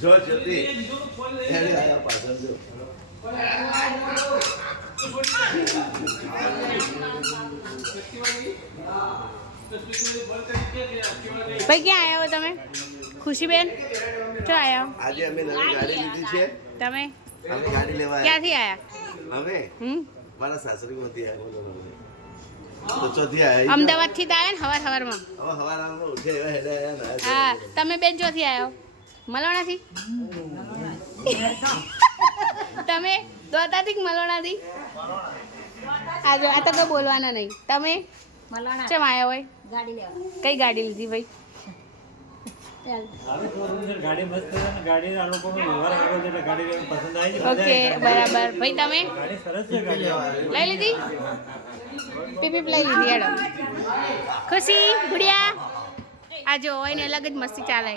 જો જલ્દી હેડે આયા પાછળ જો ભાઈ ક્યાં આવ્યા હો તમે? ખુશીબેન ચો આવ્યા? આજે અમે નવી ગાડી લીધી છે. તમે અમે ગાડી લેવા ક્યાંથી આવ્યા? અમે મારા સાસરીમાંથી આવ્યા. તો ચોથી આવ્યા અમદાવાદ થી આવ્યા ને સવારમાં? હવે સવારમાં ઉઠે એવા હેડે આયા ને. હા તમે બેન ચોથી આવ્યો? મલોણાથી? તમે દોતાથી કે મલોણાથી? આ તો કોઈ બોલવાના નહીં. તમે ચમ આવ્યા હોય? ગાડી લેવા. કઈ ગાડી લીધી ભાઈ? ઓકે બરાબર. ભાઈ તમે લઈ લીધી? પીપીપ લઈ લીધી. હેડો ખુશી ગુડિયા આ જો હોય ને અલગ જ મસ્તી ચાલે.